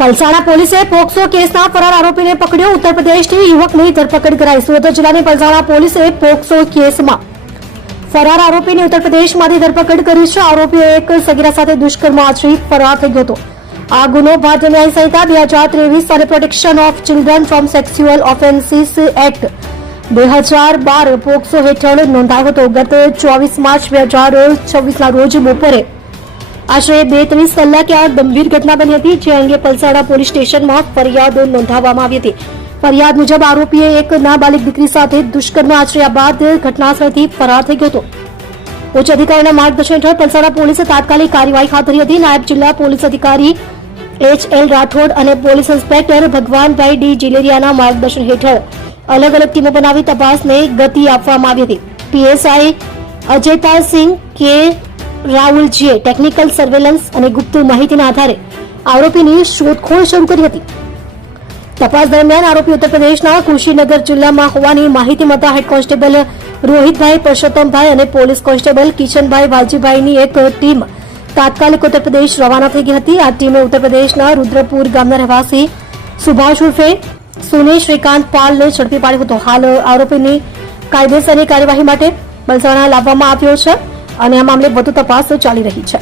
પલસાણા પોલીસે પોક્સો કેસના ફરાર આરોપીને પકડ્યો. ઉત્તર પ્રદેશથી યુવકની ધરપકડ કરાઈ. સુરત જિલ્લાની પલસાણા પોલીસે પોક્સો કેસમાં ફરાર આરોપીની ઉત્તર પ્રદેશમાંથી ધરપકડ કરી છે. આરોપીએ એક સગીરા સાથે દુષ્કર્મ આચરી ફરાર થઈ ગયો હતો. આ ગુનો ભારતીય ન્યાય સંહિતા 2023 અને protection of children from sexual offences act 2012 POCSO હેઠળ નોંધાયો હતો. ગત 24 માર્ચ 2026ના રોજ બપોરે આશરે 2:30 કલાકે આ ગંભીર ઘટના બની હતી, જે અંગે પલસાણા પોલીસ સ્ટેશનમાં ફરિયાદ નોંધાવવામાં આવી હતી. ફરિયાદ મુજબ આરોપીએ એક નાબાલિગ દીકરી સાથે દુષ્કર્મ આચર્યા બાદ ઘટનાસ્થળથી ફરાર થઈ ગયો હતો. ઉચ્ચ અધિકારીના માર્ગદર્શન હેઠળ પલસાણા પોલીસે તાત્કાલિક કાર્યવાહી હાથ ધરી હતી. નાયબ જિલ્લા પોલીસ અધિકારી H.L. રાઠોડ અને પોલીસ ઇન્સ્પેક્ટર ભગવાનભાઈ ડી જીલેરિયાના માર્ગદર્શન હેઠળ અલગ અલગ ટીમો બનાવી તપાસને ગતિ આપવામાં આવી હતી. પીએસઆઈ અજયપાલસિંહ કે રાહુલજીએ ટેકનિકલ સર્વેલન્સ અને ગુપ્ત માહિતીના આધારે આરોપીની શોધખોળ શરૂ કરી હતી. તપાસ દરમિયાન આરોપી ઉત્તર પ્રદેશના કુશીનગર જિલ્લામાં હોવાની માહિતી મળતા હેડ કોન્સ્ટેબલ રોહિતભાઈ પરસોત્તમભાઈ અને પોલીસ કોન્સ્ટેબલ કિશનભાઈ વાલજીભાઈની એક ટીમ તાત્કાલિક ઉત્તર પ્રદેશ રવાના થઈ ગઈ હતી. આ ટીમે ઉત્તર પ્રદેશના રુદ્રપુર ગામના રહેવાસી સુભાષ ઉર્ફે સુની શ્રીકાંત પાલને ઝડપી પાડ્યો હતો. હાલ આરોપીની કાયદેસરની કાર્યવાહી માટે પલસાણા લાવવામાં આવ્યો છે અને આ મામલે વધુ તપાસ ચાલી રહી છે.